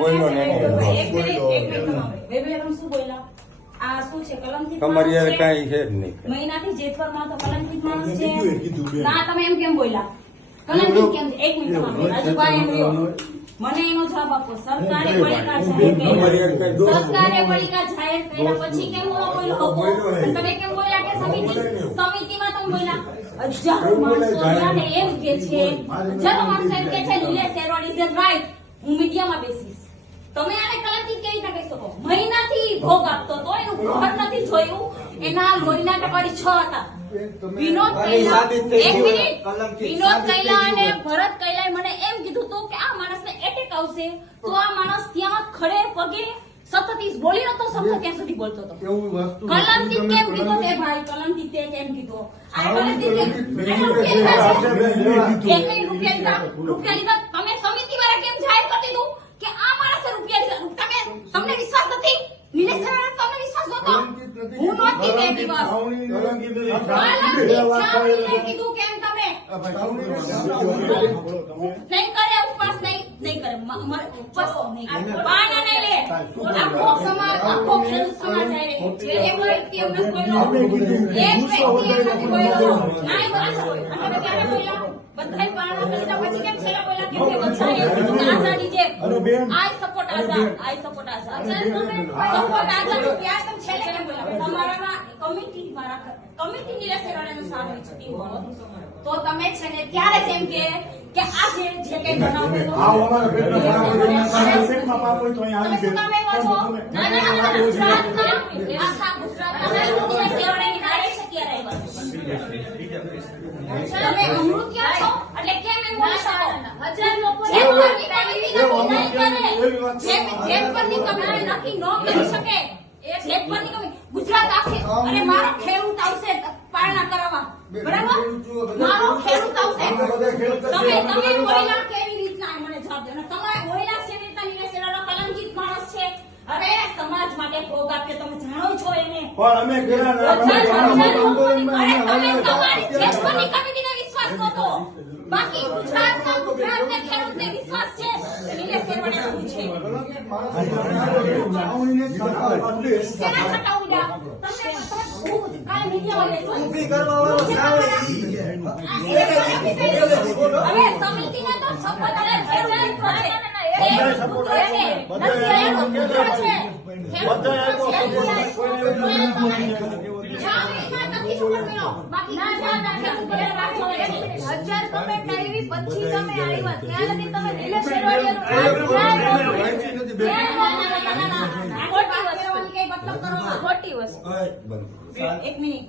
બોલ્યો ને એક મિનિટ બેબેરમ શું બોલ્યા? આ શું છે? કલમથી તમારી યાર કાંઈ છે જ નહીં. મહિનાથી જેતવરમાં તો કલમથી માણસ છે. ના તમે એમ કેમ બોલ્યા? કલમથી કેમ? એક મિનિટ તમારે રાજુભાઈ એમ કહ્યો. મને એનો જવાબ આપો. સરકારે પડીકા જાહેર કર્યા. સરકારે પડીકા જાહેર કર્યા પછી કેમ બોલ્યો હતો? તમે કેમ બોલ્યા કે સમિતિમાં તમે બોલ્યા? હજારો માણસો અને એમ કે છે, હજારો માણસો એમ કે છે નિલેશ શેરવાડ ઇઝ રાઈટ. હું મીડિયામાં બેસીશ. તમે આને કલંકિત કેવી રીતે કહી શકો? મહિનાથી ભોગ આપતો તો એનું ઘર નથી જોયું. એના લોહીના ટપારી 6 હતા. વિનોદ કૈલા, એક મિનિટ, વિનોદ કૈલા અને ભરત કૈલાએ મને એમ કીધું હતું કે આ માણસને એટેક આવશે તો આ માણસ ત્યાં ખડે પગે સતત બોલી નતો શકતો ત્યાં સુધી બોલતો હતો. કલંકિત કેમ કીધો તે ભાઈ? કલંકિત તે કેમ કીધો? આ કલંકિત એક મિનિટ રૂપિયા લીધા તમે સમિતિ વાળા કેમ જાહેર કરી દીધું કે આ માણસે રૂપિયા લીધા? તમને વિશ્વાસ નથી? નિલેશ શેરવાડ તમને વિશ્વાસ નતો? હું નહોતી તે દિવસ. કીધું કેમ તમે નહીં કરે ઉપવાસ? નહીં કરે ઉપવાસ પાના નહીં લે. આખો સમાજ, આખો ખેડૂત સમાજ આવે. એક વ્યક્તિ એમને બોલ્યો, એક વ્યક્તિ એમને બોલ્યો નાઈ બરાબર. અને ક્યારે બોલ્યા? બધાય પાણા કરી પછી કેમ છેલ્લા બોલ્યા? કેમ કે બધાએ એવું કીધું કે આઝાદી છે. I support Azad, I support Azad, support Azad. ત્યાં તમે છેલ્લે કેમ બોલ્યા? તમારામાં કમિટી મારા કમિટી નિલેશ શેરવાડનો સારો ઈચ્છતી હો તો તમે છે ને ત્યારે જ એમ કે આ જે કઈ બનાવો આ અમારા પેટના બનાવો સેટમાં પાપ હોય તો અહીં આવી ગયો. તમે વાંચો ના ગુજરાતના આખા ગુજરાતના નિલેશ શેરવાડની નારે છે ત્યારે તમે અમૃત્યા છો એટલે કેમ એમ બોલી શકો? 1000 લોકો જેમ પરની કમાણી નક્કી ન કરી શકે. જેમ પરની કમાણી ગુજરાત આખે અને મારો ખેડૂત આવશે પાળના કરાવવા. બરાબર? મારો ખેડૂત આવશે. તમે બોલ્યા કેવી રીતના મને જવાબ દો. તમે બોલ્યા છે રીતના નિલેશ શેરવાડ કલંકિત માણસ છે. અરે સમાજ માટે ભોગ આપ્યો તમે જાણો છો એને. પણ અમે ગયા ના તમે તમારી જેટલી કમિટીને વિશ્વાસ નતો. બાકી ગુજરાતને ખેડૂતને વિશ્વાસ છે. નિલેશ શેરવાડ શું છે? સેના છટાઉડા તમને કાલે મીડિયામાં ઊભી કરવા વાળો હવે સમિતિને તો શપથ અને ખેડૂત કરે. એક મિનિટ